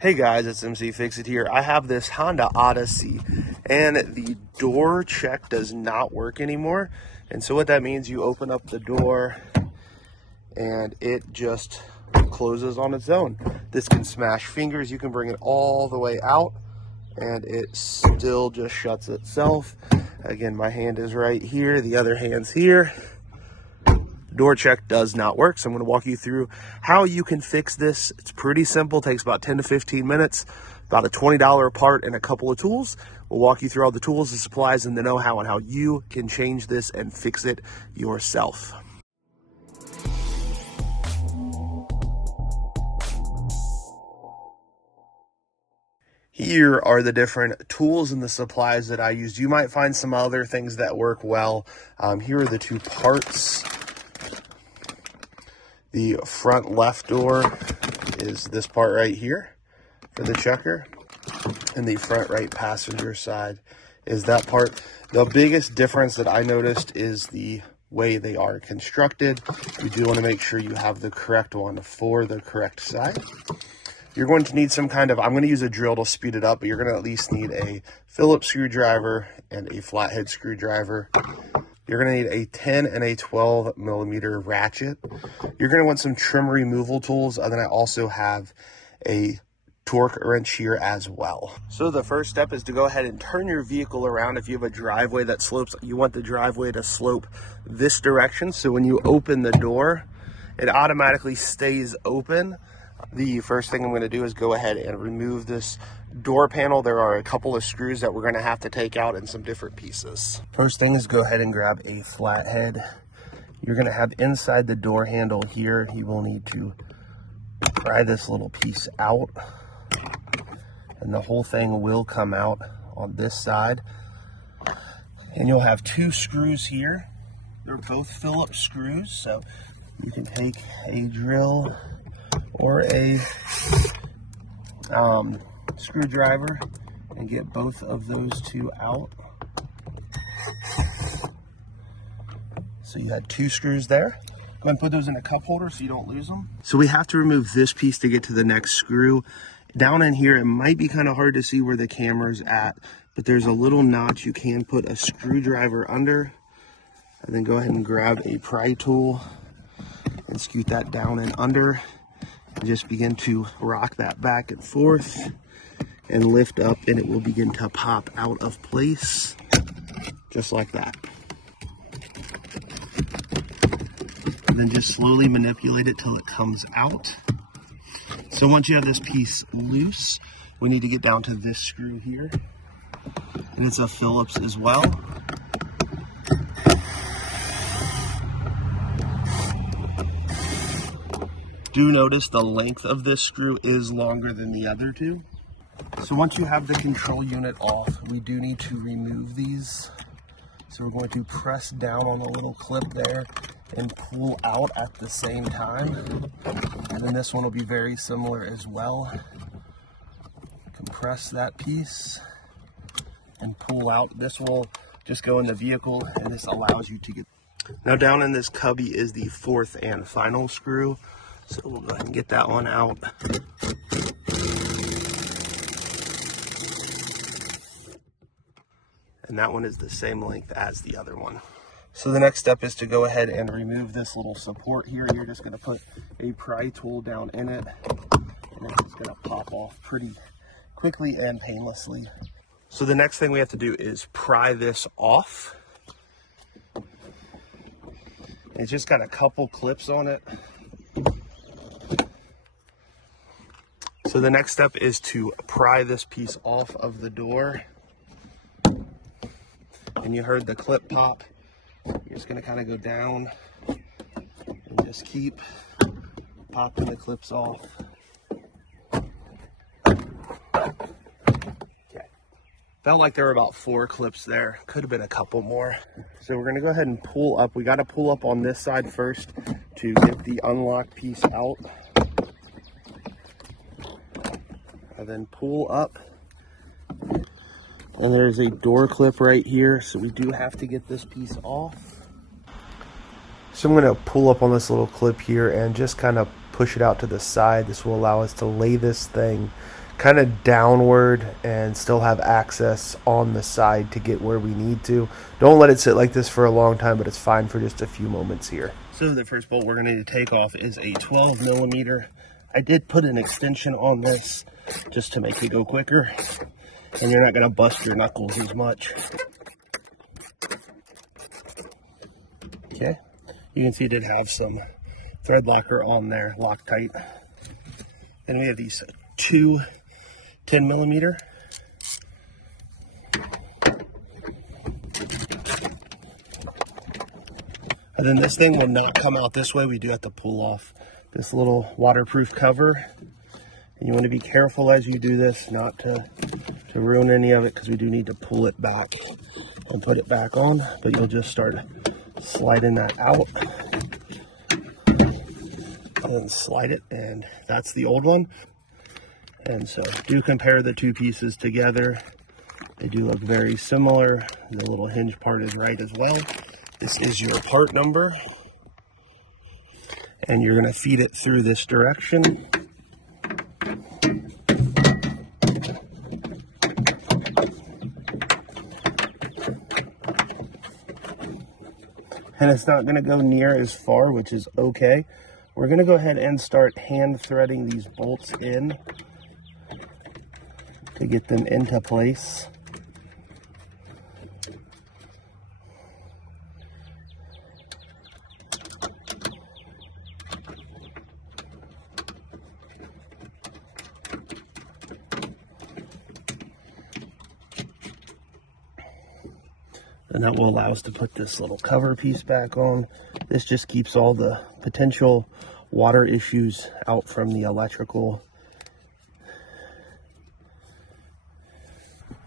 Hey guys, it's MC Fix It here. I have this Honda Odyssey and the door check does not work anymore. And so what that means, you open up the door and it just closes on its own. This can smash fingers. You can bring it all the way out and it still just shuts itself. Again, my hand is right here, the other hand's here. Door check does not work, so I'm going to walk you through how you can fix this. It's pretty simple, takes about 10 to 15 minutes, about a $20 part and a couple of tools. We'll walk you through all the tools, the supplies, and the know-how on how you can change this and fix it yourself. Here are the different tools and the supplies that I used. You might find some other things that work well. Here are the two parts. The front left door is this part right here for the checker, and the front right passenger side is that part. The biggest difference that I noticed is the way they are constructed. You do want to make sure you have the correct one for the correct side. You're going to need some kind of, I'm going to use a drill to speed it up, but you're going to at least need a Phillips screwdriver and a flathead screwdriver. You're going to need a 10 and a 12 millimeter ratchet. You're going to want some trim removal tools. And then I also have a torque wrench here as well. So the first step is to go ahead and turn your vehicle around. If you have a driveway that slopes, you want the driveway to slope this direction. So when you open the door, it automatically stays open. The first thing I'm going to do is go ahead and remove this door panel. There are a couple of screws that we're going to have to take out in some different pieces. First thing is go ahead and grab a flathead. You're going to have inside the door handle here, you will need to pry this little piece out, and the whole thing will come out on this side. And you'll have two screws here. They're both Phillips screws, so you can take a drill or a screwdriver and get both of those two out. So you had two screws there. Go ahead and put those in a cup holder so you don't lose them. So we have to remove this piece to get to the next screw. Down in here, it might be kind of hard to see where the camera's at, but there's a little notch you can put a screwdriver under, and then go ahead and grab a pry tool and scoot that down and under. And just begin to rock that back and forth and lift up, and it will begin to pop out of place just like that. And then just slowly manipulate it till it comes out. So once you have this piece loose, we need to get down to this screw here, and it's a Phillips as well. Do notice the length of this screw is longer than the other two. So once you have the control unit off, we do need to remove these. So we're going to press down on the little clip there and pull out at the same time. And then this one will be very similar as well. Compress that piece and pull out. This will just go in the vehicle, and this allows you to get. Now down in this cubby is the fourth and final screw. So we'll go ahead and get that one out. And that one is the same length as the other one. So the next step is to go ahead and remove this little support here. You're just going to put a pry tool down in it, and it's going to pop off pretty quickly and painlessly. So the next thing we have to do is pry this off. It's just got a couple clips on it. So the next step is to pry this piece off of the door. And you heard the clip pop. You're just going to kind of go down and just keep popping the clips off. Okay. Felt like there were about 4 clips there. Could have been a couple more. So we're going to go ahead and pull up. We got to pull up on this side first to get the unlock piece out. And then pull up, and there's a door clip right here, so we do have to get this piece off. So I'm going to pull up on this little clip here and just kind of push it out to the side. This will allow us to lay this thing kind of downward and still have access on the side to get where we need to. Don't let it sit like this for a long time, but it's fine for just a few moments here. So the first bolt we're going to need to take off is a 12 millimeter. I did put an extension on this just to make it go quicker, and you're not going to bust your knuckles as much. Okay, you can see it did have some thread locker on there, Loctite. Then we have these two 10 millimeter. And then this thing will not come out this way. We do have to pull off this little waterproof cover. And you want to be careful as you do this, not to ruin any of it, because we do need to pull it back and put it back on. But you'll just start sliding that out. And then slide it, and that's the old one. And so do compare the two pieces together. They do look very similar. The little hinge part is right as well. This is your part number, and you're going to feed it through this direction. And it's not going to go near as far, which is okay. We're going to go ahead and start hand threading these bolts in to get them into place. And that will allow us to put this little cover piece back on. This just keeps all the potential water issues out from the electrical.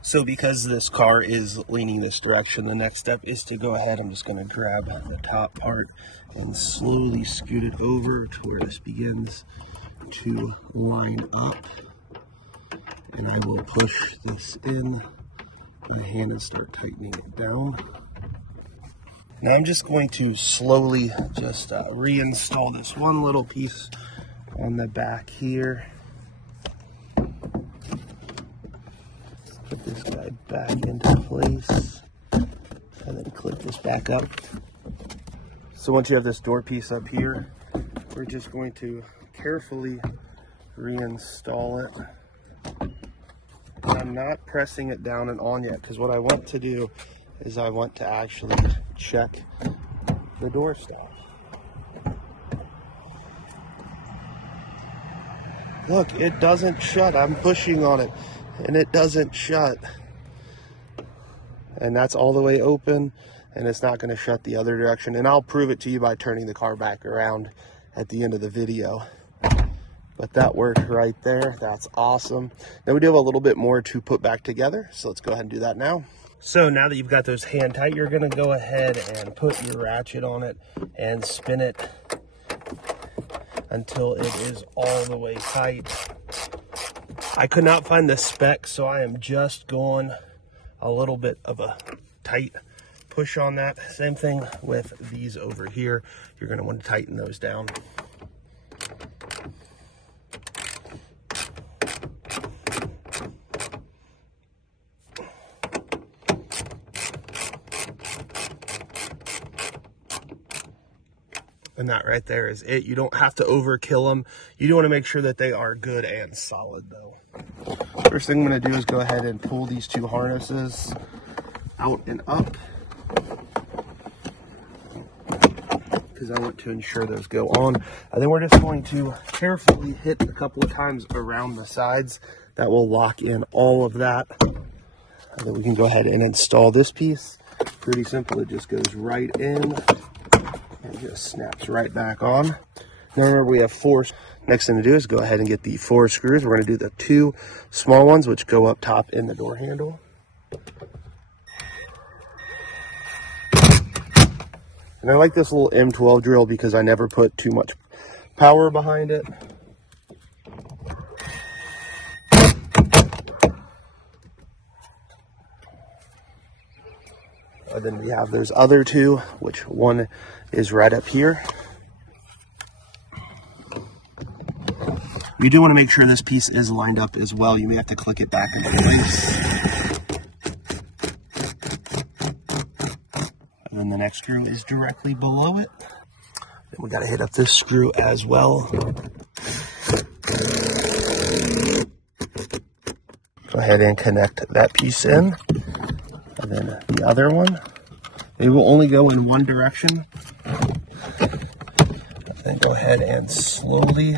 So because this car is leaning this direction, the next step is to go ahead. I'm just going to grab the top part and slowly scoot it over to where this begins to line up. And I will push this in my hand and start tightening it down. Now I'm just going to slowly just reinstall this one little piece on the back here. Put this guy back into place and then clip this back up. So once you have this door piece up here, we're just going to carefully reinstall it. I'm not pressing it down and on yet, because what I want to do is I want to actually check the door stop. Look, it doesn't shut. I'm pushing on it and it doesn't shut. And that's all the way open, and it's not going to shut the other direction. And I'll prove it to you by turning the car back around at the end of the video. But that worked right there. That's awesome. Now we do have a little bit more to put back together, so let's go ahead and do that now. So now that you've got those hand tight, you're going to go ahead and put your ratchet on it and spin it until it is all the way tight. I could not find the spec, so I am just going a little bit of a tight push on that. Same thing with these over here. You're going to want to tighten those down. And that right there is it. You don't have to overkill them. You do want to make sure that they are good and solid though. First thing I'm going to do is go ahead and pull these two harnesses out and up, because I want to ensure those go on. And then we're just going to carefully hit a couple of times around the sides. That will lock in all of that. And then we can go ahead and install this piece. Pretty simple. It just goes right in. And just snaps right back on. Now remember, we have 4. Next thing to do is go ahead and get the 4 screws. We're going to do the 2 small ones, which go up top in the door handle. And I like this little M12 drill because I never put too much power behind it. And then we have those other 2, which one is right up here. We do want to make sure this piece is lined up as well. You may have to click it back into place. And then the next screw is directly below it. Then we got to hit up this screw as well. Go ahead and connect that piece in. And then the other one. They will only go in one direction. Then go ahead and slowly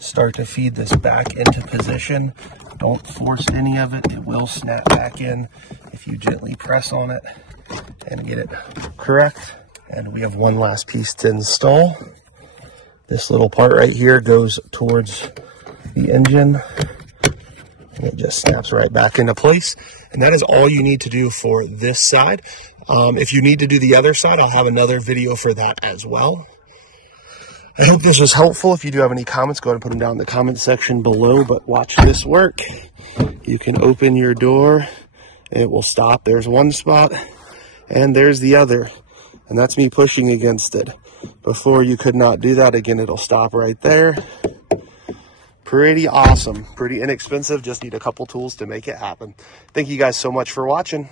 start to feed this back into position. Don't force any of it. It will snap back in if you gently press on it and get it correct. And we have one last piece to install. This little part right here goes towards the engine. And it just snaps right back into place. And that is all you need to do for this side. If you need to do the other side, I'll have another video for that as well. I hope this was helpful. If you do have any comments, go ahead and put them down in the comment section below. But watch this work. You can open your door. It will stop. There's one spot. And there's the other. And that's me pushing against it. Before, you could not do that. Again, it'll stop right there. Pretty awesome. Pretty inexpensive. Just need a couple tools to make it happen. Thank you guys so much for watching.